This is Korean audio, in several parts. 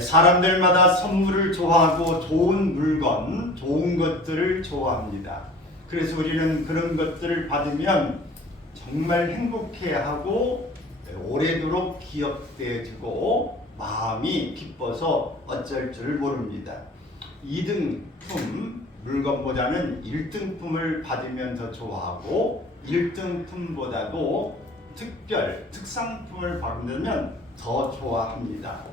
사람들마다 선물을 좋아하고 좋은 물건, 좋은 것들을 좋아합니다. 그래서 우리는 그런 것들을 받으면 정말 행복해하고 오래도록 기억되어지고 마음이 기뻐서 어쩔 줄 모릅니다. 2등품 물건보다는 1등품을 받으면 더 좋아하고 1등품보다도 특상품을 받으면 더 좋아합니다.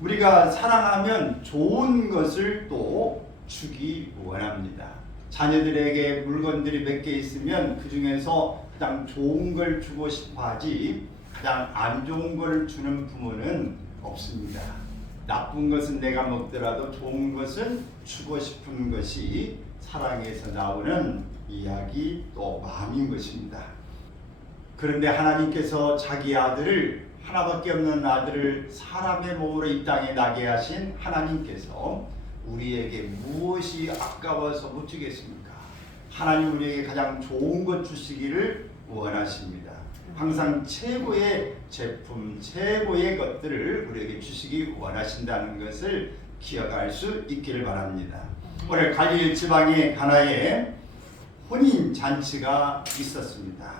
우리가 사랑하면 좋은 것을 또 주기 원합니다. 자녀들에게 물건들이 몇 개 있으면 그 중에서 가장 좋은 걸 주고 싶어 하지 가장 안 좋은 걸 주는 부모는 없습니다. 나쁜 것은 내가 먹더라도 좋은 것은 주고 싶은 것이 사랑에서 나오는 이야기 또 마음인 것입니다. 그런데 하나님께서 자기 아들을 하나밖에 없는 아들을 사람의 몸으로 이 땅에 나게 하신 하나님께서 우리에게 무엇이 아까워서 못 주겠습니까? 하나님 우리에게 가장 좋은 것 주시기를 원하십니다. 항상 최고의 제품, 최고의 것들을 우리에게 주시기 원하신다는 것을 기억할 수 있기를 바랍니다. 오늘 갈릴리 지방의 가나에 혼인잔치가 있었습니다.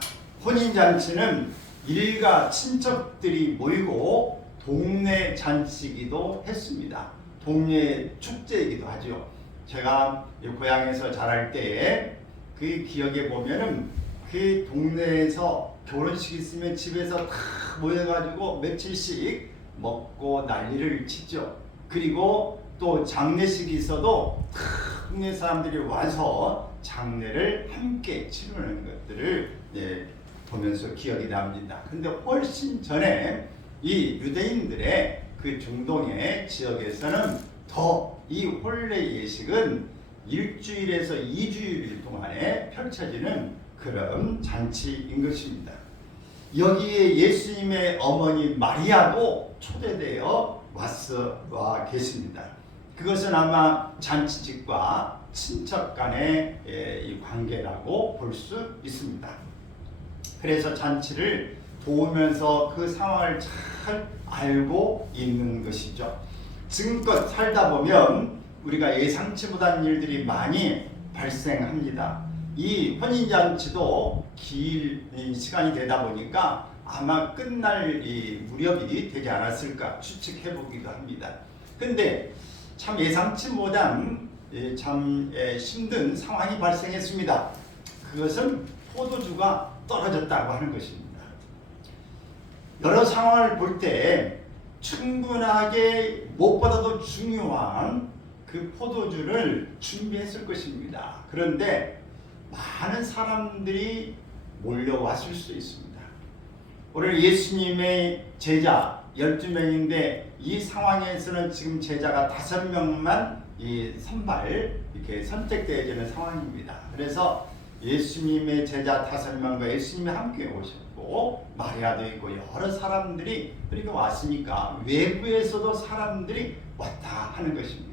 혼인잔치는 일가 친척들이 모이고 동네 잔치이기도 했습니다. 동네 축제이기도 하죠. 제가 고향에서 자랄 때에 그 기억에 보면은 그 동네에서 결혼식 있으면 집에서 다 모여가지고 며칠씩 먹고 난리를 치죠. 그리고 또 장례식이 있어도 동네 사람들이 와서 장례를 함께 치르는 것들을 보면서 기억이 납니다. 근데 훨씬 전에 이 유대인들의 그 중동의 지역에서는 더 이 혼례 예식은 일주일에서 2주일 동안에 펼쳐지는 그런 잔치인 것입니다. 여기에 예수님의 어머니 마리아도 초대되어 와 계십니다. 그것은 아마 잔치집과 친척 간의 이 관계라고 볼 수 있습니다. 그래서 잔치를 도우면서 그 상황을 잘 알고 있는 것이죠. 지금껏 살다 보면 우리가 예상치 못한 일들이 많이 발생합니다. 이 혼인잔치도 긴 시간이 되다 보니까 아마 끝날 이 무렵이 되지 않았을까 추측해 보기도 합니다. 근데 참 예상치 못한 참 힘든 상황이 발생했습니다. 그것은 포도주가 떨어졌다고 하는 것입니다. 여러 상황을 볼 때 충분하게 무엇보다도 중요한 그 포도주를 준비했을 것입니다. 그런데 많은 사람들이 몰려왔을 수 있습니다. 오늘 예수님의 제자 12명인데 이 상황에서는 지금 제자가 5명만 이 선발 이렇게 선택되어지는 상황입니다. 그래서 예수님의 제자 5명과 예수님이 함께 오셨고 마리아도 있고 여러 사람들이 그렇게 왔으니까 외부에서도 사람들이 왔다 하는 것입니다.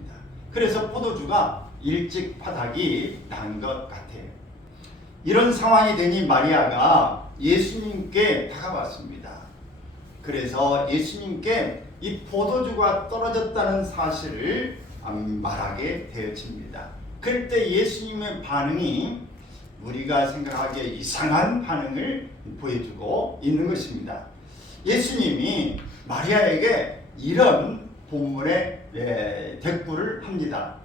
그래서 포도주가 일찍 바닥이 난 것 같아요. 이런 상황이 되니 마리아가 예수님께 다가왔습니다. 그래서 예수님께 이 포도주가 떨어졌다는 사실을 말하게 되어집니다. 그럴 때 예수님의 반응이 우리가 생각하기에 이상한 반응을 보여주고 있는 것입니다. 예수님이 마리아에게 이런 본문의 대꾸를 합니다.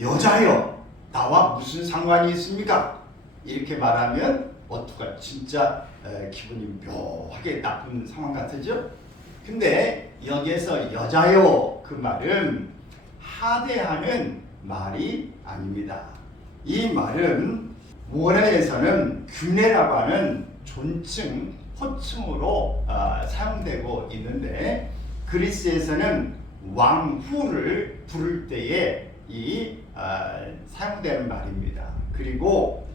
여자여, 나와 무슨 상관이 있습니까? 이렇게 말하면 어떡하 진짜 기분이 묘하게 나쁜 상황 같으죠? 근데 여기에서 여자여 그 말은 하대하는 말이 아닙니다. 이 말은 원어에서는 규례라고 하는 존칭, 호칭으로 사용되고 있는데 그리스에서는 왕후를 부를 때에 사용되는 말입니다. 그리고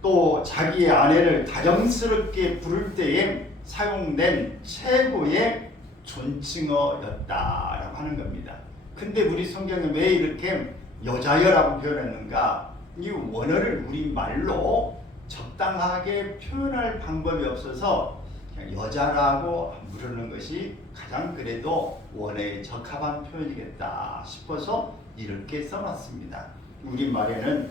또 자기의 아내를 다정스럽게 부를 때에 사용된 최고의 존칭어였다라고 하는 겁니다. 근데 우리 성경에 왜 이렇게 여자여라고 표현했는가? 이 원어를 우리말로 적당하게 표현할 방법이 없어서 그냥 여자라고 부르는 것이 가장 그래도 원어에 적합한 표현이겠다 싶어서 이렇게 써놨습니다. 우리말에는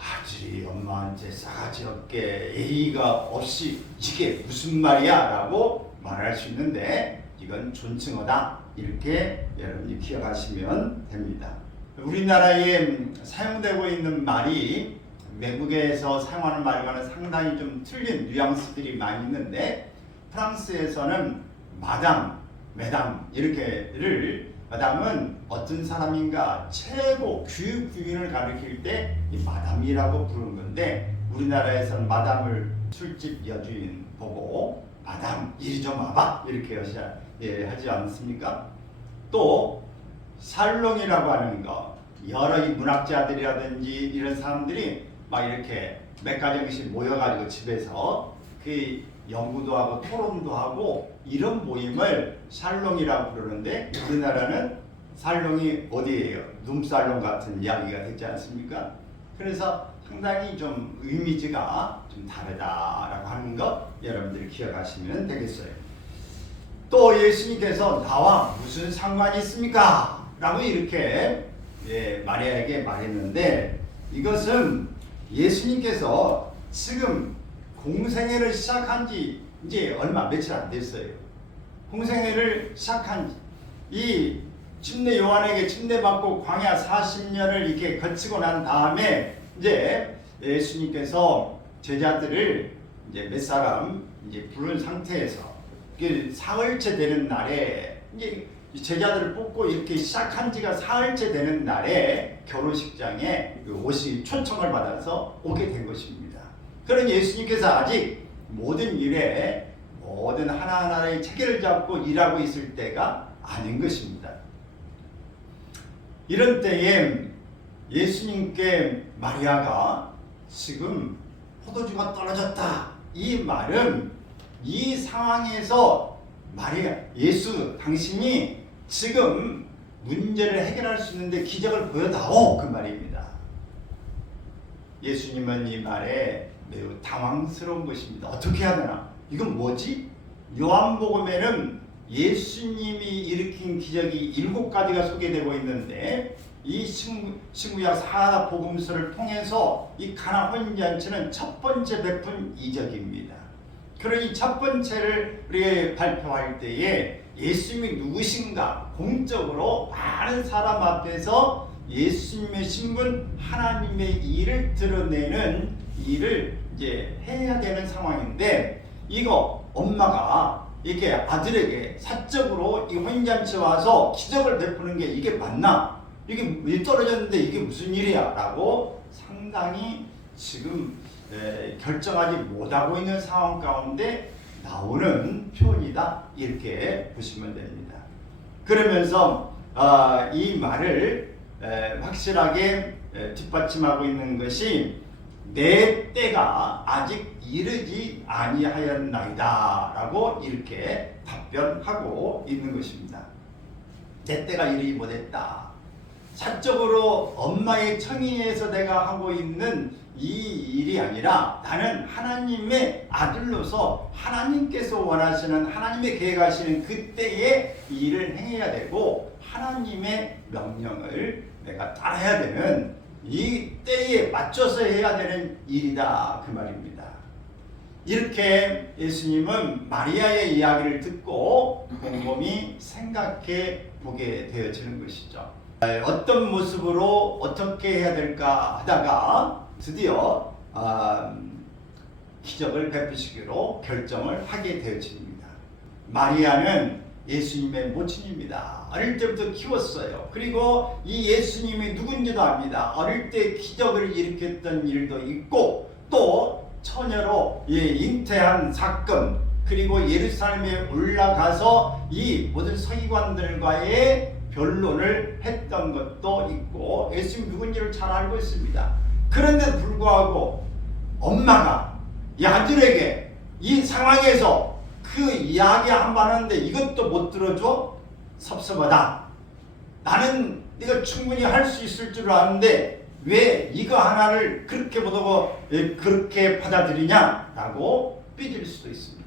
아들이 엄마한테 싸가지 없게 예의가 없이 이게 무슨 말이야 라고 말할 수 있는데 이건 존칭어다 이렇게 여러분이 기억하시면 됩니다. 우리나라에 사용되고 있는 말이 외국에서 사용하는 말과는 상당히 좀 틀린 뉘앙스들이 많이 있는데 프랑스에서는 마담, 메담 이렇게를 마담은 어떤 사람인가 최고 교육 부인을 가리킬 때 이 마담이라고 부르는 건데 우리나라에서는 마담을 술집 여주인 보고 마담 이리 좀 와봐 이렇게 하지 않습니까? 또 살롱이라고 하는 거 여러 이 문학자들이라든지 이런 사람들이 막 이렇게 몇 가정씩 모여가지고 집에서 그 연구도 하고 토론도 하고 이런 모임을 살롱이라고 부르는데 우리나라는 살롱이 어디예요? 룸살롱 같은 이야기가 되지 않습니까? 그래서 상당히 좀 이미지가 좀 다르다라고 하는 것 여러분들이 기억하시면 되겠어요. 또 예수님께서 나와 무슨 상관이 있습니까? 라고 이렇게 마리아에게 말했는데 이것은 예수님께서 지금 공생애를 시작한 지 이제 얼마 며칠 안 됐어요. 공생애를 시작한 이 침례 요한에게 침례받고 광야 40년을 이렇게 거치고 난 다음에 이제 예수님께서 제자들을 이제 몇 사람 이제 부른 상태에서 사흘째 되는 날에 이제 제자들을 뽑고 이렇게 시작한 지가 사흘째 되는 날에 결혼식장에 옷이 초청을 받아서 오게 된 것입니다. 그런 예수님께서 아직 모든 일에 모든 하나하나의 체계를 잡고 일하고 있을 때가 아닌 것입니다. 이런 때에 예수님께 마리아가 지금 포도주가 떨어졌다 이 말은 이 상황에서 마리아 예수 당신이 지금 문제를 해결할 수 있는데 기적을 보여다오 그 말입니다. 예수님은 이 말에 매우 당황스러운 것입니다. 어떻게 해야 되나? 이건 뭐지? 요한복음에는 예수님이 일으킨 기적이 7가지가 소개되고 있는데 이 신구약 사복음서를 통해서 이 가나 혼인잔치는 첫 번째 베푼 이적입니다. 그러니 첫 번째를 우리가 발표할 때에 예수님이 누구신가 공적으로 많은 사람 앞에서 예수님의 신분 하나님의 일을 드러내는 일을 이제 해야 되는 상황인데 이거 엄마가 이렇게 아들에게 사적으로 이 혼인잔치 와서 기적을 베푸는 게 이게 맞나? 이게 왜 떨어졌는데 이게 무슨 일이야? 라고 상당히 지금 결정하지 못하고 있는 상황 가운데 나오는 표현이다 이렇게 보시면 됩니다. 그러면서 이 말을 확실하게 뒷받침하고 있는 것이 내 때가 아직 이르지 아니하였나이다 라고 이렇게 답변하고 있는 것입니다. 내 때가 이르지 못했다. 사적으로 엄마의 청의에서 내가 하고 있는 이 일이 아니라 나는 하나님의 아들로서 하나님께서 원하시는 하나님의 계획하시는 그때의 일을 행해야 되고 하나님의 명령을 내가 따라야 되는 이 때에 맞춰서 해야 되는 일이다 그 말입니다. 이렇게 예수님은 마리아의 이야기를 듣고 곰곰이 생각해 보게 되어지는 것이죠. 어떤 모습으로 어떻게 해야 될까 하다가 드디어 기적을 베푸시기로 결정을 하게 되어집니다. 마리아는 예수님의 모친입니다. 어릴 때부터 키웠어요. 그리고 이 예수님이 누군지도 압니다. 어릴 때 기적을 일으켰던 일도 있고 또 처녀로 잉태한 사건 그리고 예루살렘에 올라가서 이 모든 서기관들과의 변론을 했던 것도 있고 예수님 누군지를 잘 알고 있습니다. 그런데도 불구하고 엄마가 이 아들에게 이 상황에서 그 이야기 한번 하는데 이것도 못 들어줘? 섭섭하다. 나는 네가 충분히 할 수 있을 줄 아는데 왜 이거 하나를 그렇게 못하고 그렇게 받아들이냐? 라고 삐질 수도 있습니다.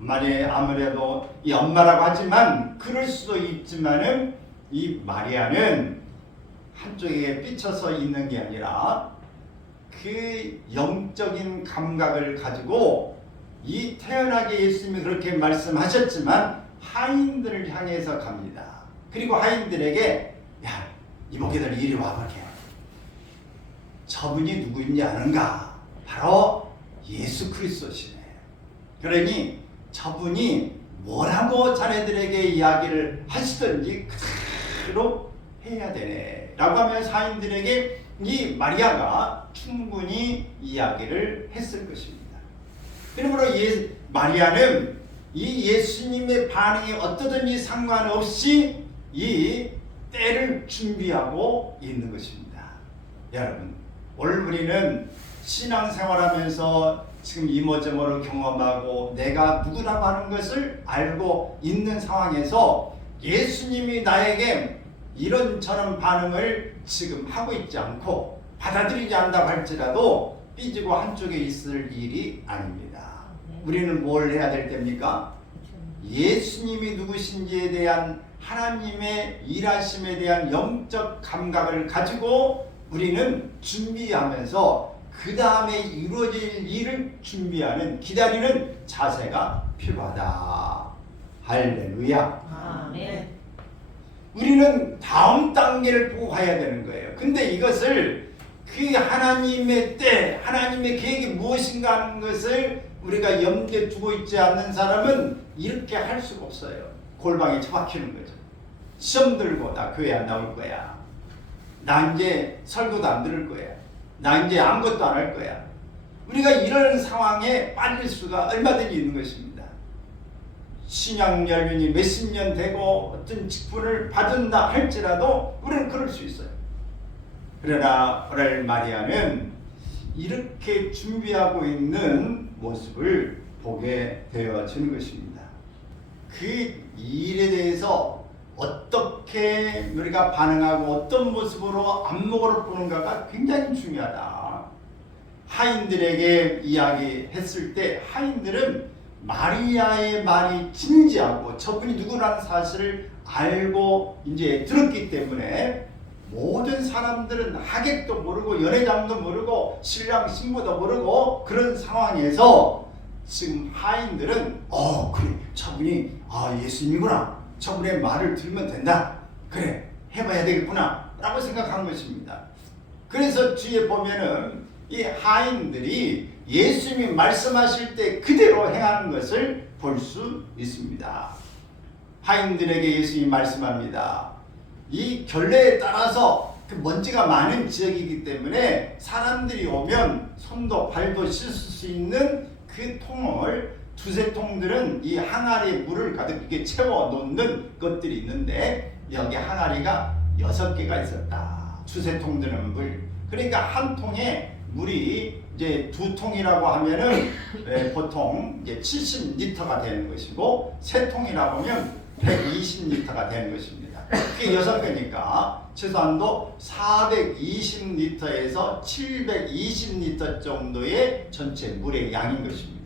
아무래도 이 엄마라고 하지만 그럴 수도 있지만은 이 마리아는 한쪽에 삐쳐서 있는 게 아니라 그 영적인 감각을 가지고 이 태어나게 예수님이 그렇게 말씀하셨지만 하인들을 향해서 갑니다. 그리고 하인들에게 야 이보게들 이리 와보게. 저분이 누구인지 아는가? 바로 예수 그리스도시네. 그러니 저분이 뭐라고 자네들에게 이야기를 하시든지 그대로 해야 되네 라고 하면 사인들에게 이 마리아가 충분히 이야기를 했을 것입니다. 그러므로 마리아는 이 예수님의 반응이 어떠든지 상관없이 이 때를 준비하고 있는 것입니다. 여러분 오늘 우리는 신앙생활하면서 지금 이모저모를 경험하고 내가 누구라고 하는 것을 알고 있는 상황에서 예수님이 나에게 이런저런 반응을 지금 하고 있지 않고 받아들이지 않는다고 할지라도 삐지고 한쪽에 있을 일이 아닙니다. 우리는 뭘 해야 될 때입니까? 예수님이 누구신지에 대한 하나님의 일하심에 대한 영적 감각을 가지고 우리는 준비하면서 그 다음에 이루어질 일을 준비하는 기다리는 자세가 필요하다. 할렐루야. 아멘. 우리는 다음 단계를 보고 가야 되는 거예요. 근데 이것을 그 하나님의 때, 하나님의 계획이 무엇인가 하는 것을 우리가 염두에 두고 있지 않는 사람은 이렇게 할 수가 없어요. 골방에 처박히는 거죠. 시험 들고 나 교회 안 나올 거야. 나 이제 설교도 안 들을 거야. 나 이제 아무것도 안 할 거야. 우리가 이런 상황에 빠질 수가 얼마든지 있는 것입니다. 신앙 연륜이 몇십 년 되고 어떤 직분을 받은다 할지라도 우리는 그럴 수 있어요. 그러나 오늘 마리아는 이렇게 준비하고 있는 모습을 보게 되어지는 것입니다. 그 일에 대해서 어떻게 우리가 반응하고 어떤 모습으로 안목으로 보는가가 굉장히 중요하다. 하인들에게 이야기했을 때 하인들은 마리아의 말이 진지하고 저분이 누구라는 사실을 알고 이제 들었기 때문에 모든 사람들은 하객도 모르고 연회장도 모르고 신랑 신부도 모르고 그런 상황에서 지금 하인들은 그래 저분이 예수님이구나. 저분의 말을 들으면 된다. 그래 해봐야 되겠구나 라고 생각한 것입니다. 그래서 뒤에 보면은 이 하인들이 예수님이 말씀하실 때 그대로 행하는 것을 볼 수 있습니다. 하인들에게 예수님이 말씀합니다. 이 결례에 따라서 그 먼지가 많은 지역이기 때문에 사람들이 오면 손도 발도 씻을 수 있는 그 통을 두세 통들은 이 항아리에 물을 가득 이렇게 채워 놓는 것들이 있는데 여기 항아리가 6개가 있었다. 두세 통들은 물. 그러니까 한 통에 물이 이제 2통이라고 하면은 보통 이제 70리터가 되는 것이고 3통이라고 하면 120리터가 되는 것입니다. 그게 6개니까 최소한도 420리터에서 720리터 정도의 전체 물의 양인 것입니다.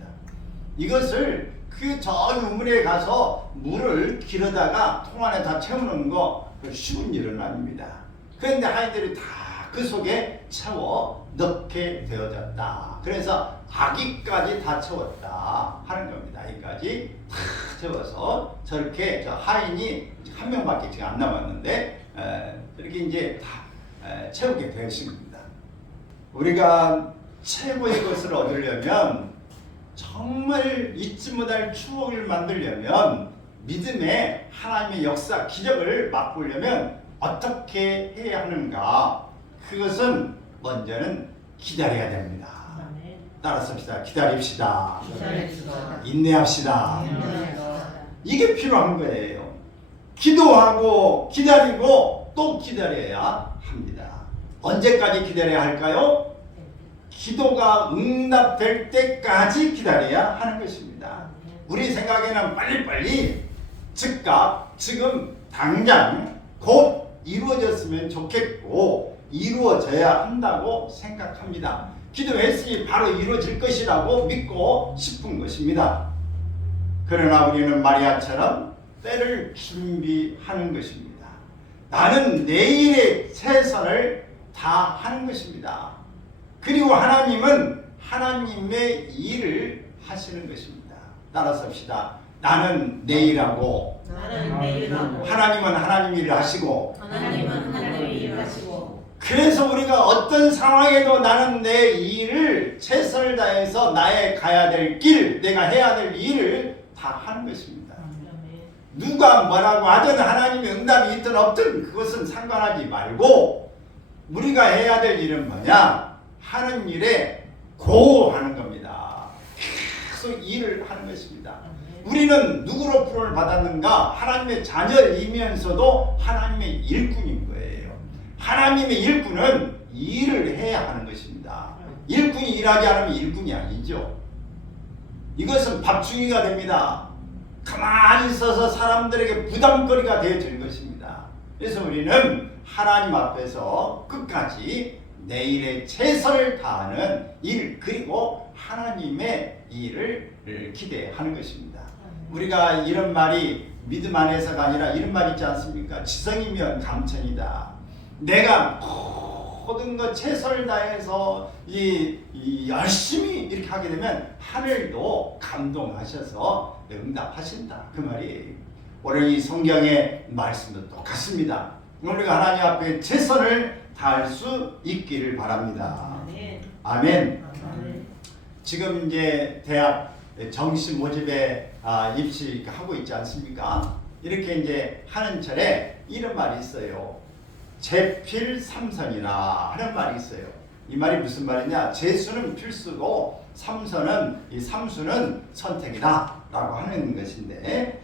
이것을 그 저 우물에 가서 물을 길어다가 통 안에 다 채우는 거 쉬운 일은 아닙니다. 그런데 하인들이 다 그 속에 채워 넣게 되어졌다. 그래서 아기까지 다 채웠다 하는 겁니다. 아기까지 다 채워서 저렇게 저 하인이 한 명밖에 지금 안 남았는데 이렇게 이제 다 채우게 되었습니다. 우리가 최고의 것을 얻으려면 정말 잊지 못할 추억을 만들려면 믿음의 하나님의 역사, 기적을 맛보려면 어떻게 해야 하는가? 그것은 먼저는 기다려야 됩니다. 따라서 합시다. 기다립시다. 인내합시다. 이게 필요한 거예요. 기도하고 기다리고 또 기다려야 합니다. 언제까지 기다려야 할까요? 기도가 응답될 때까지 기다려야 하는 것입니다. 우리 생각에는 빨리빨리 즉각 지금 당장 곧 이루어졌으면 좋겠고 이루어져야 한다고 생각합니다. 기도했으니 바로 이루어질 것이라고 믿고 싶은 것입니다. 그러나 우리는 마리아처럼 때를 준비하는 것입니다. 나는 내일의 최선을 다하는 것입니다. 그리고 하나님은 하나님의 일을 하시는 것입니다. 따라서 합시다. 나는 내일하고 하나님은 하나님 일을 하시고 그래서 우리가 어떤 상황에도 나는 내 일을 최선을 다해서 나의 가야 될 길, 내가 해야 될 일을 다 하는 것입니다. 누가 뭐라고 하든 하나님의 응답이 있든 없든 그것은 상관하지 말고 우리가 해야 될 일은 뭐냐? 하는 일에 고하는 겁니다. 계속 일을 하는 것입니다. 우리는 누구로 부름을 받았는가? 하나님의 자녀이면서도 하나님의 일꾼인 거예요. 하나님의 일꾼은 일을 해야 하는 것입니다. 일꾼이 일하지 않으면 일꾼이 아니죠. 이것은 밥충이가 됩니다. 가만히 있어서 사람들에게 부담거리가 되어질 것입니다. 그래서 우리는 하나님 앞에서 끝까지 내일의 최선을 다하는 일, 그리고 하나님의 일을 기대하는 것입니다. 우리가 이런 말이 믿음 안에서가 아니라 이런 말 있지 않습니까? 지성이면 감천이다. 내가 모든 것 최선을 다해서 열심히 이렇게 하게 되면 하늘도 감동하셔서 응답하신다. 그 말이 오늘 이 성경의 말씀도 똑같습니다. 우리가 하나님 앞에 최선을 다할 수 있기를 바랍니다. 아멘. 지금 이제 대학 정시 모집에 입시하고 있지 않습니까? 이렇게 이제 하는 철에 이런 말이 있어요. 제필삼선이라 하는 말이 있어요. 이 말이 무슨 말이냐? 재수는 필수고 삼수는 선택이다 라고 하는 것인데,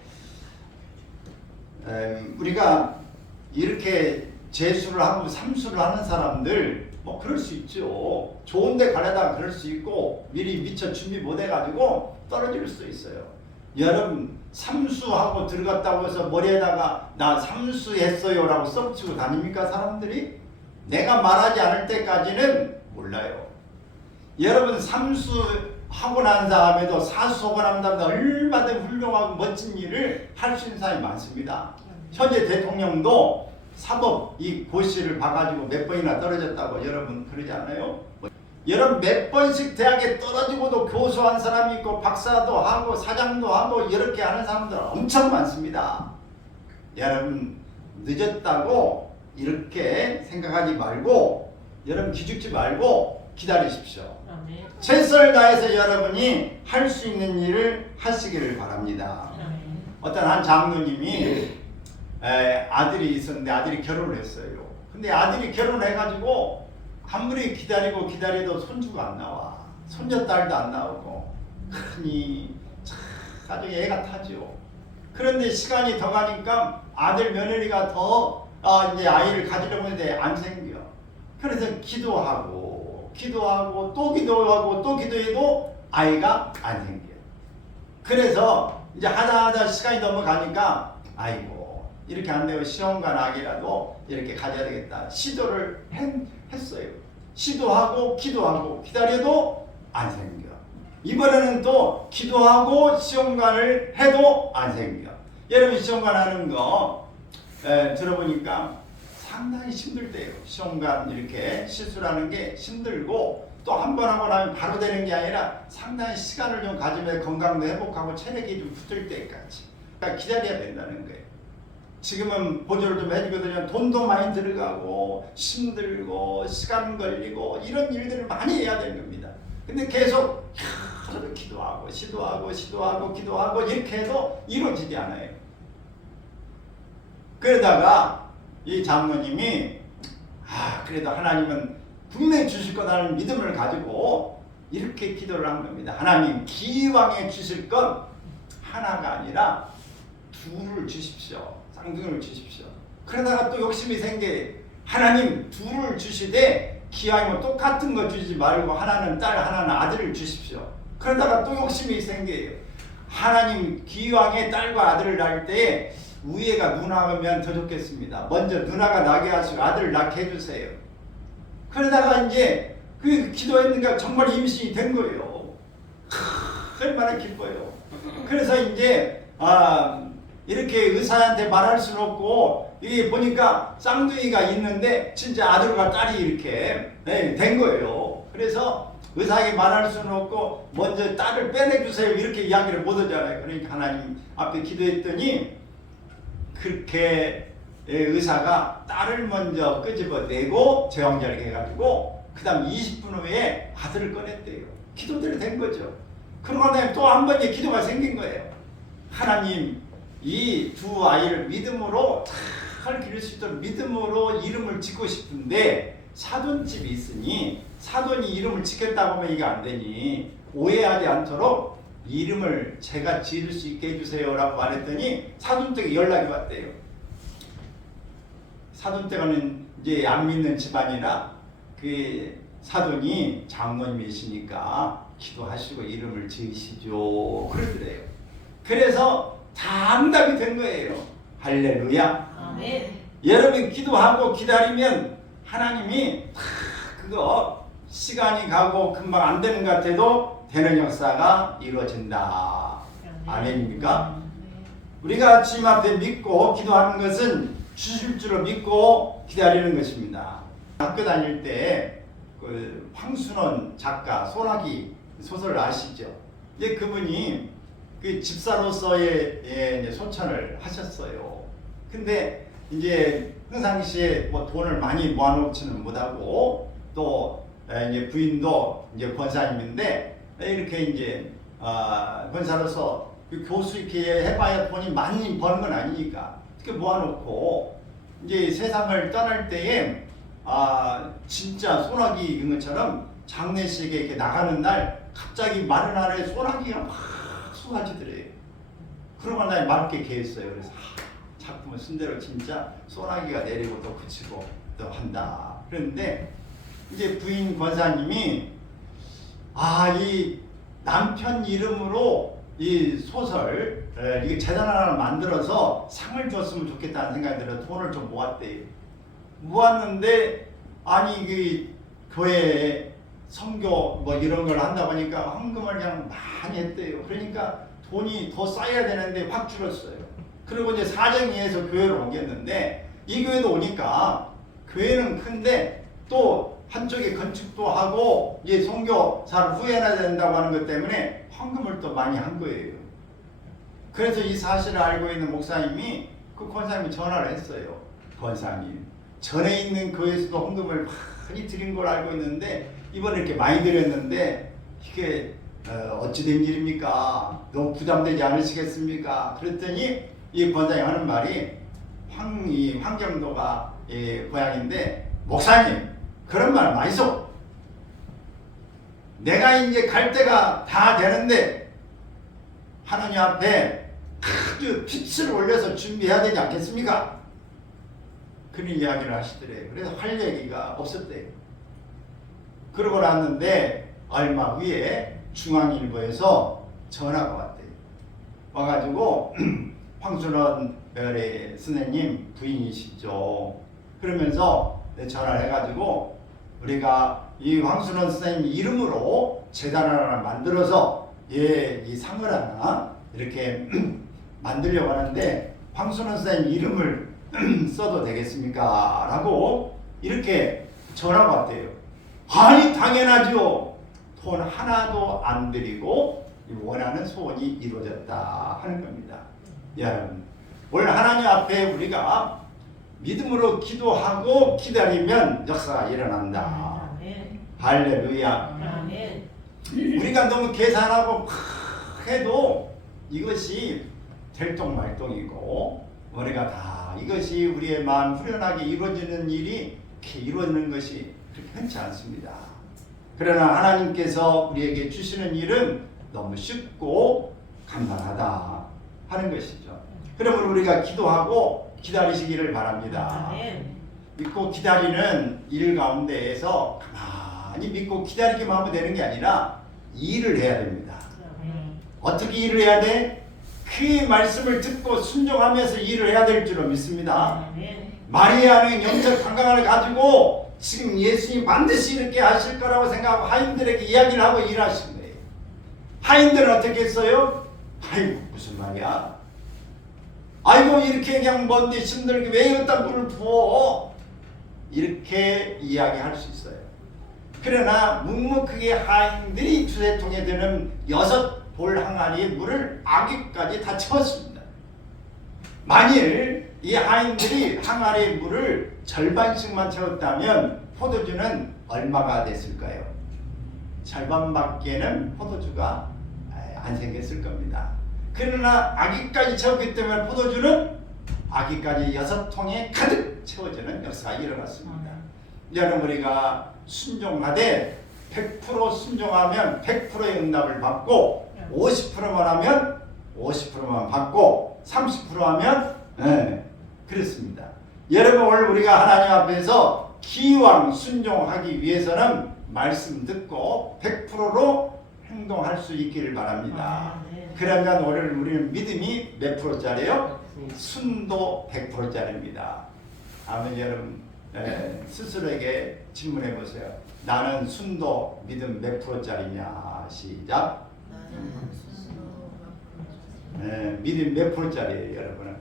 우리가 이렇게 재수를 하고 삼수를 하는 사람들 뭐 그럴 수 있죠. 좋은 데 가려다가 그럴 수 있고 미리 미처 준비 못 해가지고 떨어질 수 있어요. 여러분 삼수하고 들어갔다고 해서 머리에다가 나 삼수했어요 라고 썩치고 다닙니까? 사람들이? 내가 말하지 않을 때까지는 몰라요. 여러분 삼수하고 난 다음에도 사수하고 난 다음에 얼마나 훌륭하고 멋진 일을 할 수 있는 사람이 많습니다. 현재 대통령도 사법 이 고시를 봐가지고 몇 번이나 떨어졌다고 여러분 그러지 않아요? 여러분 몇 번씩 대학에 떨어지고도 교수한 사람이 있고 박사도 하고 사장도 하고 이렇게 하는 사람들 엄청 많습니다. 여러분 늦었다고 이렇게 생각하지 말고 여러분 기죽지 말고 기다리십시오. 최선을 다해서 여러분이 할 수 있는 일을 하시기를 바랍니다. 어떤 한 장로님이 아들이 있었는데 아들이 결혼을 했어요. 근데 아들이 결혼해가지고 아무리 기다려도 손주가 안 나와. 손녀딸도 안 나오고. 그러니 나중에 애가 타죠. 그런데 시간이 더 가니까 아들 며느리가 더 이제 아이를 가지려고 하는데 안 생겨. 그래서 기도하고 또 기도하고 또 기도해도 아이가 안 생겨. 그래서 이제 하다 시간이 넘어가니까 아이고 이렇게 안 되고 시험관 아기라도 이렇게 가져야 되겠다. 시도를 했어요. 시도하고 기도하고 기다려도 안 생겨. 이번에는 또 기도하고 시험관을 해도 안 생겨. 여러분 시험관 하는 거 들어보니까 상당히 힘들대요. 시험관 이렇게 시술하는 게 힘들고 또 한 번 하고 나면 바로 되는 게 아니라 상당히 시간을 좀 가지면 건강도 회복하고 체력이 좀 붙을 때까지 그러니까 기다려야 된다는 거예요. 지금은 보조를 좀 해주거든요. 돈도 많이 들어가고 힘들고 시간 걸리고 이런 일들을 많이 해야 되는 겁니다. 근데 계속 하루도 기도하고 기도하고 이렇게 해도 이루어지지 않아요. 그러다가 이 장로님이 그래도 하나님은 분명히 주실 거라는 믿음을 가지고 이렇게 기도를 한 겁니다. 하나님 기왕에 주실 건 하나가 아니라 둘을 주십시오. 쌍둥이를 주십시오. 그러다가 또 욕심이 생겨요. 하나님 둘을 주시되 기왕이면 똑같은 거 주지 말고 하나는 딸 하나는 아들을 주십시오. 그러다가 또 욕심이 생겨요. 하나님 기왕에 딸과 아들을 낳을 때에 우애가 누나면 더 좋겠습니다. 먼저 누나가 나게 하시고 아들을 낳게 해주세요. 그러다가 이제 그 기도했는가 정말 임신이 된 거예요. 얼마나 기뻐요. 그래서 이제 이렇게 의사한테 말할 수는 없고 이게 보니까 쌍둥이가 있는데 진짜 아들과 딸이 이렇게 된 거예요. 그래서 의사에게 말할 수는 없고 먼저 딸을 빼내주세요 이렇게 이야기를 못 하잖아요. 그러니까 하나님 앞에 기도했더니 그렇게 의사가 딸을 먼저 끄집어내고 제왕절개 해가지고 그 다음 20분 후에 아들을 꺼냈대요. 기도대로 된 거죠. 그러고 나면 또 한 번의 기도가 생긴 거예요. 하나님 이 두 아이를 믿음으로 잘 기를 수 있도록 믿음으로 이름을 짓고 싶은데 사돈집이 있으니 사돈이 이름을 짓겠다고 하면 이게 안 되니 오해하지 않도록 이름을 제가 지을 수 있게 해주세요 라고 말했더니 사돈댁에 연락이 왔대요. 사돈댁은 이제 안 믿는 집안이라 그 사돈이 장로님이시니까 기도하시고 이름을 지으시죠 그러더래요. 그래서 다 응답이 된 거예요. 할렐루야. 아멘. 여러분 기도하고 기다리면 하나님이 다 그거 시간이 가고 금방 안 되는 것 같아도 되는 역사가 이루어진다. 아멘입니까? 우리가 주님 앞에 믿고 기도하는 것은 주실 줄을 믿고 기다리는 것입니다. 학교 다닐 때 그 황순원 작가 소나기 소설 아시죠? 이제 그분이 그 집사로서의 소천을 하셨어요. 근데 이제 평상시에 뭐 돈을 많이 모아놓지는 못하고 또 이제 부인도 이제 권사님인데 이렇게 이제 권사로서 교수 이렇게 해봐야 돈이 많이 버는 건 아니니까 이렇게 모아놓고 이제 세상을 떠날 때에 진짜 소나기인 것처럼 장례식에 이렇게 나가는 날 갑자기 마른 날에 소나기가 막 쏟아지더래요. 그러고 날 맑게 개했어요. 그래서 작품을 쓴 대로 진짜 소나기가 내리고 또 그치고 또 한다. 그런데 이제 부인 권사님이 이 남편 이름으로 이 소설 이게 재단 하나 만들어서 상을 줬으면 좋겠다는 생각이 들어서 돈을 좀 모았대요. 모았는데 아니 그 교회에 선교 뭐 이런 걸 한다 보니까 헌금을 그냥 많이 했대요. 그러니까 돈이 더 쌓여야 되는데 확 줄었어요. 그리고 이제 사정위에서 교회를 옮겼는데 이 교회도 오니까 교회는 큰데 또 한쪽에 건축도 하고 이제 선교사를 후원해야 된다고 하는 것 때문에 헌금을 또 많이 한 거예요. 그래서 이 사실을 알고 있는 목사님이 그 권사님이 전화를 했어요. 권사님 전에 있는 교회에서도 헌금을 많이 드린 걸 알고 있는데 이번에 이렇게 많이 드렸는데 이게 어찌 된 일입니까? 너무 부담되지 않으시겠습니까? 그랬더니 이 권사님 하는 말이 황경도가 고향인데 목사님 그런 말 많이 써. 내가 이제 갈 때가 다 되는데 하나님 앞에 아주 빛을 올려서 준비해야 되지 않겠습니까? 그런 이야기를 하시더래요. 그래서 할 얘기가 없었대요. 그러고 났는데 얼마 후에 중앙일보에서 전화가 왔대요. 와가지고 황순원 선생님 부인이시죠. 그러면서 전화를 해가지고 우리가 이 황순원 선생님 이름으로 재단을 하나 만들어서 이 상을 하나 이렇게 만들려고 하는데 황순원 선생님 이름을 써도 되겠습니까? 라고 이렇게 전화가 왔대요. 아니 당연하죠. 돈 하나도 안 드리고 원하는 소원이 이루어졌다 하는 겁니다. 여러분 오늘 하나님 앞에 우리가 믿음으로 기도하고 기다리면 역사가 일어난다. 아멘. 할렐루야. 아멘. 우리가 너무 계산하고 해도 이것이 들똥말똥이고 우리가 다 이것이 우리의 마음 후련하게 이루어지는 일이 이렇게 이루어지는 것이 그렇게 흔치 않습니다. 그러나 하나님께서 우리에게 주시는 일은 너무 쉽고 간단하다 하는 것이죠. 그러므로 우리가 기도하고 기다리시기를 바랍니다. 아멘. 믿고 기다리는 일 가운데에서 가만히 믿고 기다리기만 하면 되는 게 아니라 일을 해야 됩니다. 아멘. 어떻게 일을 해야 돼? 그 말씀을 듣고 순종하면서 일을 해야 될 줄로 믿습니다. 아멘. 마리아는 영적 건강을 가지고 지금 예수님 반드시 이렇게 하실 거라고 생각하고 하인들에게 이야기를 하고 일하신 거예요. 하인들은 어떻게 했어요? 아이고 무슨 말이야? 아이고 이렇게 그냥 먼데 힘들게 왜 여기다 물을 부어? 이렇게 이야기할 수 있어요. 그러나 묵묵하게 하인들이 두세 통에 되는 6볼 항아리의 물을 아귀까지 다 채웠습니다. 만일 이 하인들이 항아리의 물을 절반씩만 채웠다면 포도주는 얼마가 됐을까요? 절반밖에는 포도주가 안 생겼을 겁니다. 그러나 아귀까지 채웠기 때문에 포도주는 아귀까지 6통에 가득 채워지는 역사가 일어났습니다. 여러분 우리가 순종하되 100% 순종하면 100%의 응답을 받고 50%만 하면 50%만 받고 30% 하면 그렇습니다. 여러분 오늘 우리가 하나님 앞에서 기왕 순종하기 위해서는 말씀 듣고 100%로 행동할 수 있기를 바랍니다. 그러면 오늘 우리는 믿음이 몇 프로짜리요? 순도 100%짜리입니다. 아멘. 여러분 스스로에게 질문해 보세요. 나는 순도 믿음 몇 프로짜리냐? 시작. 믿음 몇 프로짜리예요, 여러분은?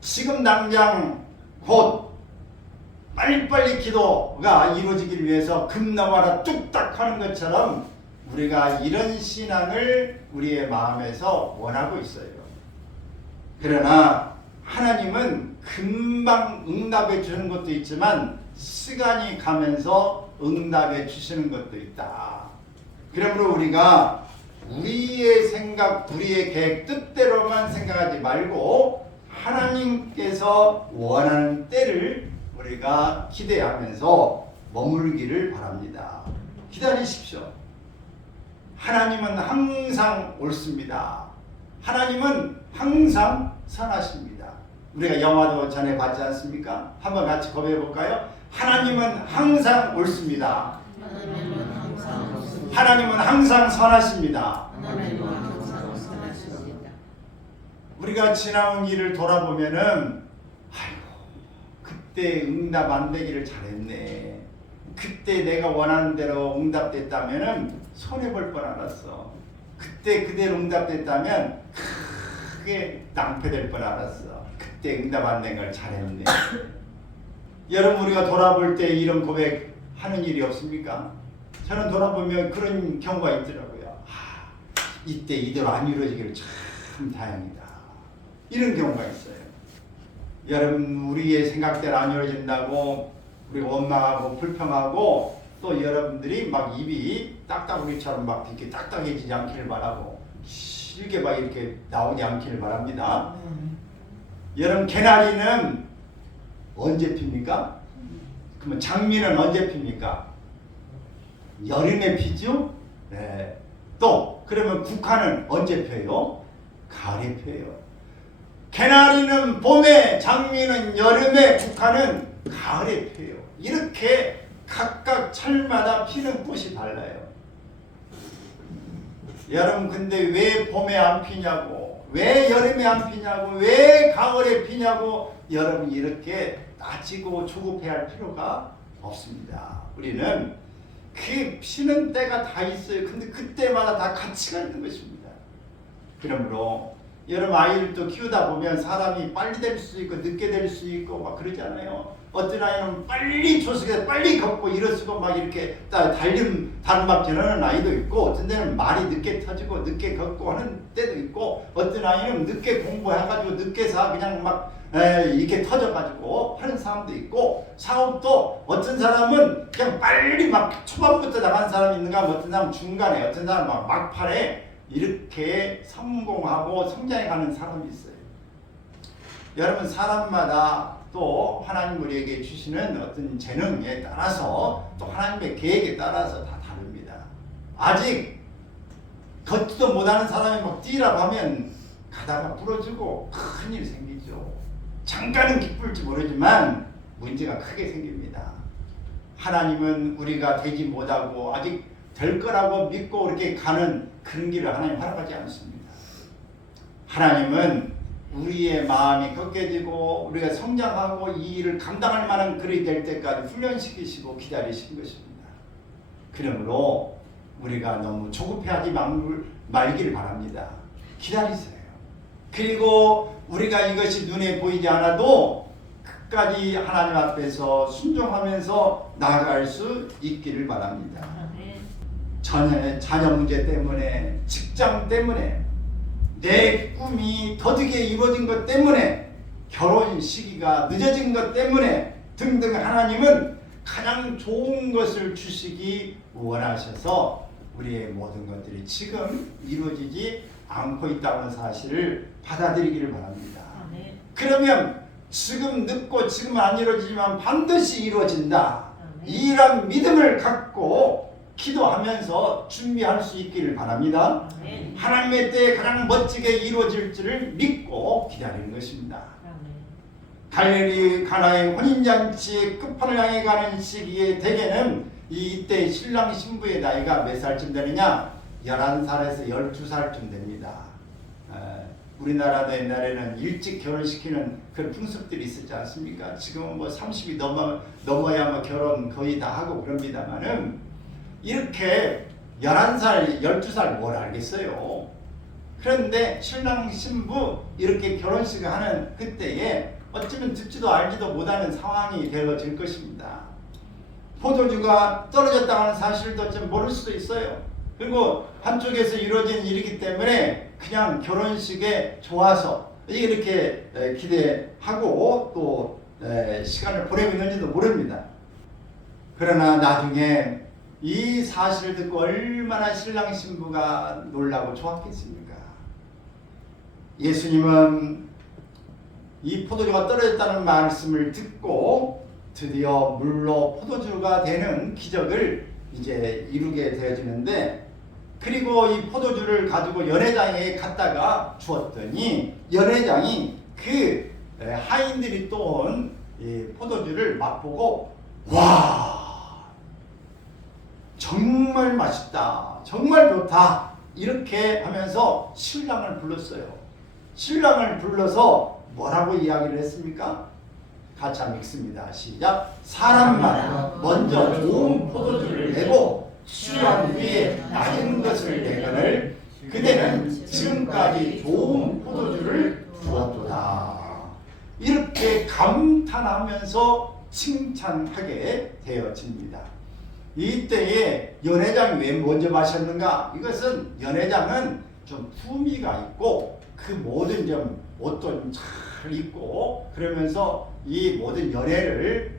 지금 당장 곧 빨리빨리 기도가 이루어지기 위해서 금나와라 뚝딱 하는 것처럼 우리가 이런 신앙을 우리의 마음에서 원하고 있어요. 그러나 하나님은 금방 응답해 주는 것도 있지만 시간이 가면서 응답해 주시는 것도 있다. 그러므로 우리가 우리의 생각, 우리의 계획, 뜻대로만 생각하지 말고 하나님께서 원하는 때를 우리가 기대하면서 머물기를 바랍니다. 기다리십시오. 하나님은 항상 옳습니다. 하나님은 항상 선하십니다. 우리가 영화도 전에 봤지 않습니까? 한번 같이 고백해 볼까요? 하나님은 항상 옳습니다. 하나님은 항상 선하십니다. 우리가 지나온 일을 돌아보면은 아이고 그때 응답 안 되기를 잘했네. 그때 내가 원하는 대로 응답됐다면은 손해 볼 뻔 알았어. 그때 그대로 응답됐다면 크게 낭패될 뻔 알았어. 그때 응답 안 된 걸 잘했네. 여러분 우리가 돌아볼 때 이런 고백 하는 일이 없습니까? 저는 돌아보면 그런 경우가 있더라고요. 이때 이대로 안 이루어지기를 참 다행이다. 이런 경우가 있어요. 여러분 우리의 생각대로 안 이루어진다고 우리가 원망하고 불평하고 또 여러분들이 막 입이 딱따구리처럼 막 이렇게 딱딱해지지 않기를 바라고 실게 막 이렇게 나오지 않기를 바랍니다. 여러분 개나리는 언제 핍니까? 그러면 장미는 언제 핍니까? 여름에 피죠? 네. 또 그러면 국화는 언제 펴요? 가을에 펴요. 개나리는 봄에, 장미는 여름에, 국화는 가을에 펴요. 이렇게 각각 철마다 피는 꽃이 달라요. 여러분 근데 왜 봄에 안 피냐고, 왜 여름에 안 피냐고, 왜 가을에 피냐고 여러분 이렇게 따지고 조급해할 필요가 없습니다. 우리는 그 피는 때가 다 있어요. 근데 그때마다 다 가치가 있는 것입니다. 그러므로 여러분 아이들도 키우다 보면 사람이 빨리 될 수 있고 늦게 될 수 있고 막 그러잖아요. 어떤 아이는 빨리 조숙해서 빨리 걷고 일어서고 막 이렇게 다른막 지나는 아이도 있고, 어떤 데는 말이 늦게 터지고 늦게 걷고 하는 때도 있고, 어떤 아이는 늦게 공부해가지고 늦게서 그냥 막 이렇게 터져가지고 하는 사람도 있고, 사업도 어떤 사람은 그냥 빨리 막 초반부터 나간 사람이 있는가, 어떤 사람은 중간에, 어떤 사람은 막 막판에 이렇게 성공하고 성장해가는 사람이 있어요. 여러분 사람마다 또 하나님 우리에게 주시는 어떤 재능에 따라서 또 하나님의 계획에 따라서 다 다릅니다. 아직 걷지도 못하는 사람이 막 뛰라고 하면 가다가 부러지고 큰일 생기죠. 잠깐은 기쁠지 모르지만 문제가 크게 생깁니다. 하나님은 우리가 되지 못하고 아직 될 거라고 믿고 이렇게 가는 그런 길을 하나님 허락하지 않습니다. 하나님은 우리의 마음이 꺾여지고 우리가 성장하고 이 일을 감당할 만한 글이 될 때까지 훈련시키시고 기다리신 것입니다. 그러므로 우리가 너무 조급해하지 말기를 바랍니다. 기다리세요. 그리고 우리가 이것이 눈에 보이지 않아도 끝까지 하나님 앞에서 순종하면서 나아갈 수 있기를 바랍니다. 자녀 문제 때문에, 직장 때문에, 내 꿈이 더디게 이루어진 것 때문에, 결혼 시기가 늦어진 것 때문에 등등 하나님은 가장 좋은 것을 주시기 원하셔서 우리의 모든 것들이 지금 이루어지지 않고 있다는 사실을 받아들이기를 바랍니다. 그러면 지금 늦고 지금 안 이루어지지만 반드시 이루어진다. 이런 믿음을 갖고 기도하면서 준비할 수 있기를 바랍니다. 하나님의 때에 가장 멋지게 이루어질 줄을 믿고 기다리는 것입니다. 갈릴리 가나의 혼인잔치의 끝판을 향해 가는 시기에 대개는 이때 신랑 신부의 나이가 몇 살쯤 되느냐? 11살에서 12살쯤 됩니다. 우리나라도 옛날에는 일찍 결혼시키는 그런 풍습들이 있었지 않습니까? 지금은 뭐 30이 넘어야 뭐 결혼 거의 다 하고 그럽니다만은 이렇게 11살, 12살 뭘 알겠어요. 그런데 신랑 신부 이렇게 결혼식을 하는 그때에 어쩌면 듣지도 알지도 못하는 상황이 되어질 것입니다. 포도주가 떨어졌다는 사실도 좀 모를 수도 있어요. 그리고 한쪽에서 이루어진 일이기 때문에 그냥 결혼식에 좋아서 이렇게 기대하고 또 시간을 보내고 있는지도 모릅니다. 그러나 나중에 이 사실을 듣고 얼마나 신랑 신부가 놀라고 좋았겠습니까? 예수님은 이 포도주가 떨어졌다는 말씀을 듣고 드디어 물로 포도주가 되는 기적을 이제 이루게 되어지는데, 그리고 이 포도주를 가지고 연회장에 갖다가 주었더니 연회장이 그 하인들이 또온 포도주를 맛보고 와, 정말 맛있다, 정말 좋다, 이렇게 하면서 신랑을 불렀어요. 신랑을 불러서 뭐라고 이야기를 했습니까? 같이 한번 읽습니다. 시작. 사람마다 먼저 좋은 포도주를 내고 취한 후에 낮은 것을 내거늘 그대는 지금까지 좋은 포도주를 주었도다. 이렇게 감탄하면서 칭찬하게 되어집니다. 이때에 연회장이 왜 먼저 마셨는가? 이것은 연회장은 좀 품위가 있고 그 모든 좀 옷도 잘 입고 그러면서 이 모든 연회를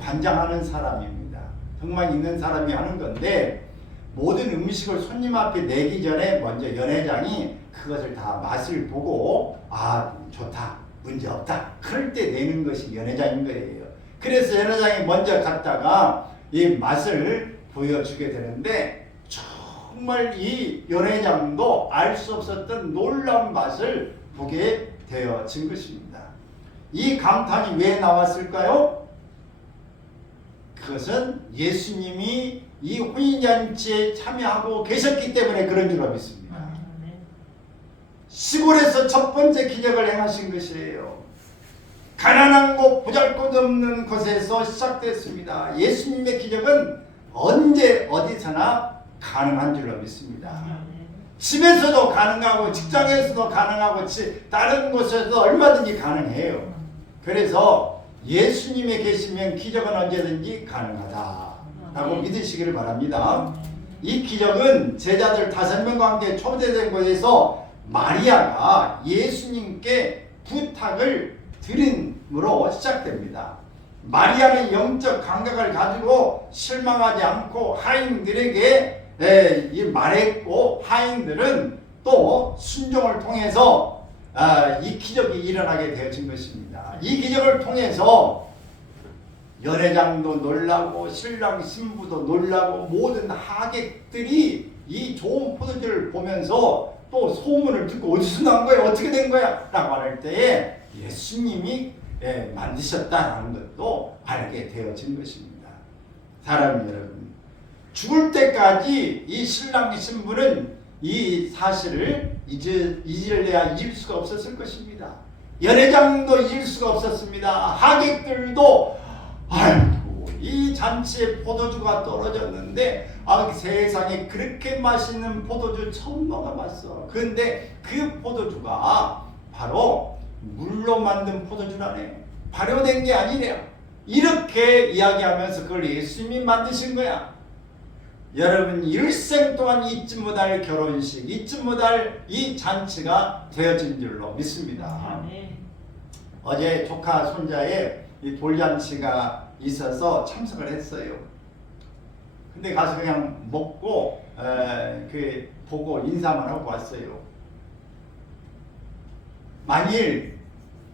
관장하는 사람입니다. 정말 있는 사람이 하는 건데, 모든 음식을 손님 앞에 내기 전에 먼저 연회장이 그것을 다 맛을 보고 아, 좋다, 문제 없다, 그럴 때 내는 것이 연회장인 거예요. 그래서 연회장이 먼저 갔다가 이 맛을 보여주게 되는데, 정말 이 연회장도 알 수 없었던 놀라운 맛을 보게 되어진 것입니다. 이 감탄이 왜 나왔을까요? 그것은 예수님이 이 혼인잔치에 참여하고 계셨기 때문에 그런 줄로 믿습니다. 시골에서 첫 번째 기적을 행하신 것이에요. 가난한 곳, 보잘것없는 곳에서 시작됐습니다. 예수님의 기적은 언제 어디서나 가능한 줄로 믿습니다. 집에서도 가능하고 직장에서도 가능하고 다른 곳에서도 얼마든지 가능해요. 그래서 예수님에 계시면 기적은 언제든지 가능하다라고 믿으시기를 바랍니다. 이 기적은 제자들 5명과 함께 초대된 곳에서 마리아가 예수님께 부탁을 드림으로 시작됩니다. 마리아는 영적 감각을 가지고 실망하지 않고 하인들에게 말했고, 하인들은 또 순종을 통해서 이 기적이 일어나게 되어진 것입니다. 이 기적을 통해서 연회장도 놀라고 신랑 신부도 놀라고 모든 하객들이 이 좋은 포도주를 보면서 또 소문을 듣고 어디서 난 거야? 어떻게 된 거야? 라고 할 때에 예수님이 만드셨다는 것도 알게 되어진 것입니다. 사랑하는 여러분, 죽을 때까지 이 신랑 신부는 이 사실을 잊을래야 잊을 수가 없었을 것입니다. 연회장도 잊을 수가 없었습니다. 하객들도 아이고, 이 잔치에 포도주가 떨어졌는데 세상에 그렇게 맛있는 포도주 처음 먹어봤어. 근데 그 포도주가 바로 물로 만든 포도주라네. 발효된 게 아니래요. 이렇게 이야기하면서 그걸 예수님이 만드신 거야. 여러분 일생 동안 잊지 못할 결혼식, 잊지 못할 이 잔치가 되어진 줄로 믿습니다. 어제 조카 손자의 이 돌잔치가 있어서 참석을 했어요. 근데 가서 그냥 먹고 그 보고 인사만 하고 왔어요. 만일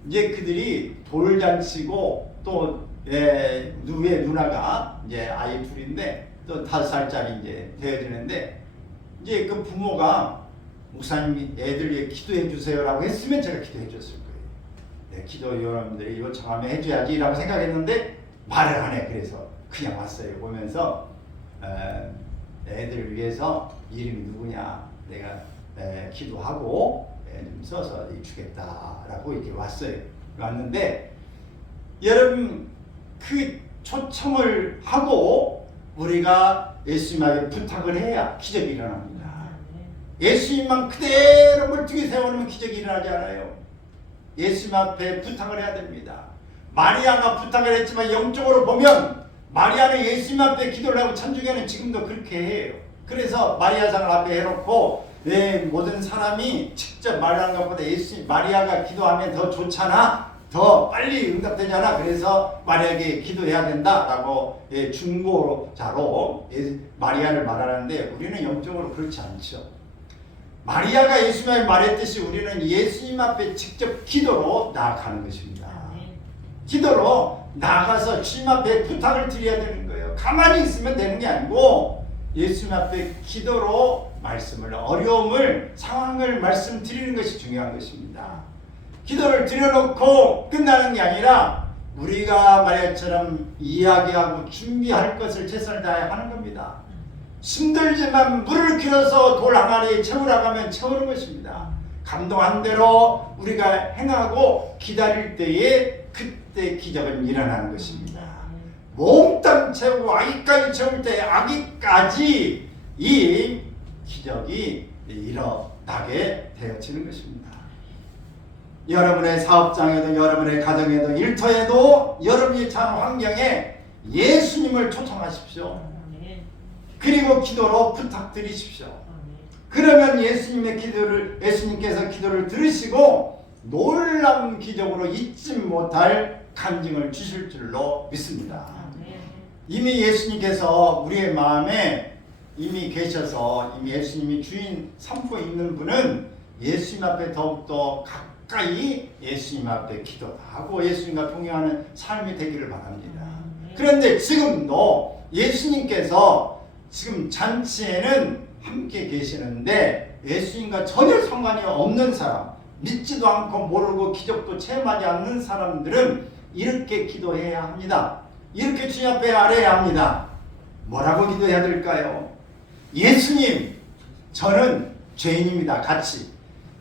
이제 그들이 돌잔치고 또 누의 누나가 이제 아이 둘인데 또 5살짜리 이제 되어지는데 이제 그 부모가 목사님이 애들 위해 기도해 주세요라고 했으면 제가 기도해 줬을 거예요. 네, 기도 여러분들이 요청하면 해줘야지라고 생각했는데 말을 안 해. 그래서 그냥 왔어요. 보면서 애들을 위해서 이름이 누구냐 내가 기도하고 좀 써서 주겠다라고 이렇게 왔어요. 왔는데 여러분 그 초청을 하고 우리가 예수님에게 부탁을 해야 기적이 일어납니다. 예수님만 그대로 멀뚱히 세워놓으면 기적이 일어나지 않아요. 예수님 앞에 부탁을 해야 됩니다. 마리아가 부탁을 했지만 영적으로 보면 마리아는 예수님 앞에 기도를 하고 천주교는 지금도 그렇게 해요. 그래서 마리아상을 앞에 해놓고 모든 사람이 직접 말하는 것보다 마리아가 기도하면 더 좋잖아. 더 빨리 응답되잖아. 그래서 마리아에게 기도해야 된다라고 중보자로 마리아를 말하는데 우리는 영적으로 그렇지 않죠. 마리아가 예수님이 말했듯이 우리는 예수님 앞에 직접 기도로 나아가는 것입니다. 기도로 나아가서 주님 앞에 부탁을 드려야 되는 거예요. 가만히 있으면 되는 게 아니고 예수님 앞에 기도로 말씀을 어려움을 상황을 말씀드리는 것이 중요한 것입니다. 기도를 드려놓고 끝나는 게 아니라 우리가 마리아처럼 이야기하고 준비할 것을 최선을 다해 하는 겁니다. 힘들지만 물을 길어서 돌 항아리에 채우라고 하면 채우는 것입니다. 감동한 대로 우리가 행하고 기다릴 때에 그때 기적은 일어나는 것입니다. 몽땅 채우고 아기까지 채울 때 아기까지 이 기적이 일어나게 되어지는 것입니다. 여러분의 사업장에도 여러분의 가정에도 일터에도 여러분이 처한 환경에 예수님을 초청하십시오. 그리고 기도로 부탁드리십시오. 그러면 예수님께서 기도를 들으시고 놀라운 기적으로 잊지 못할 간증을 주실 줄로 믿습니다. 이미 예수님께서 우리의 마음에 이미 계셔서 이미 예수님이 주인 삼고 있는 분은 예수님 앞에 더욱더 가까이 예수님 앞에 기도하고 예수님과 동행하는 삶이 되기를 바랍니다. 그런데 지금도 예수님께서 지금 잔치에는 함께 계시는데 예수님과 전혀 상관이 없는 사람, 믿지도 않고 모르고 기적도 체험하지 않는 사람들은 이렇게 기도해야 합니다. 이렇게 주님 앞에 아뢰야 합니다. 뭐라고 기도해야 될까요? 예수님, 저는 죄인입니다. 같이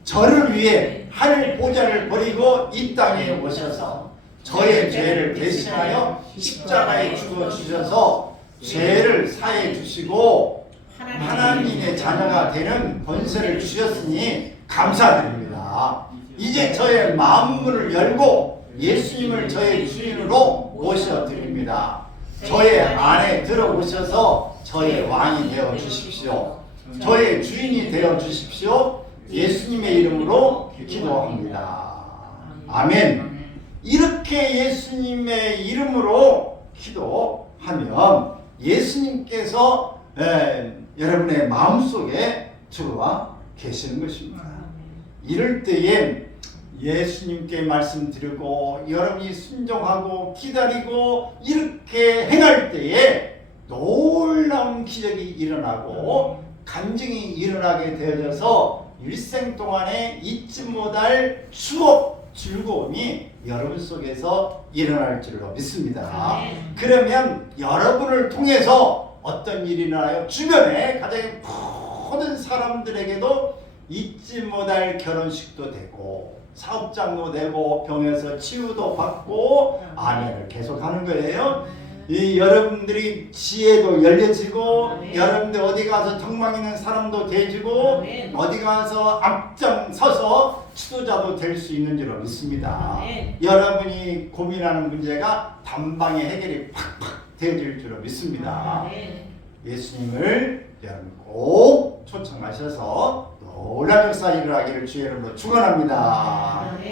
저를 위해 하늘 보좌를 버리고 이 땅에 오셔서 저의 죄를 대신하여 십자가에 죽어 주셔서 죄를 사해 주시고 하나님의 자녀가 되는 권세를 주셨으니 감사드립니다. 이제 저의 마음문을 열고 예수님을 저의 주인으로 모셔드립니다. 저의 안에 들어오셔서 저의 왕이 되어 주십시오. 저의 주인이 되어 주십시오. 예수님의 이름으로 기도합니다. 아멘. 이렇게 예수님의 이름으로 기도하면 예수님께서 여러분의 마음속에 들어와 계시는 것입니다. 이럴 때에 예수님께 말씀드리고 여러분이 순종하고 기다리고 이렇게 행할 때에 놀라운 기적이 일어나고 간증이 일어나게 되어져서 일생 동안에 잊지 못할 추억, 즐거움이 여러분 속에서 일어날 줄로 믿습니다. 그러면 여러분을 통해서 어떤 일이 일어나요? 주변에 가장 모든 사람들에게도 잊지 못할 결혼식도 되고 사업장도 되고 병에서 치유도 받고 아멘을 계속하는 거예요. 이 여러분들이 지혜도 열려지고 아멘. 여러분들 어디 가서 정망 있는 사람도 돼지고 아멘. 어디 가서 앞장서서 지도자도 될 수 있는 줄 믿습니다. 아멘. 여러분이 고민하는 문제가 단방에 해결이 팍팍 되어질 줄 믿습니다. 아멘. 예수님을 여러분 꼭 초청하셔서 놀라운 역사 일어나기를 주의 이름으로 축원합니다. 아멘.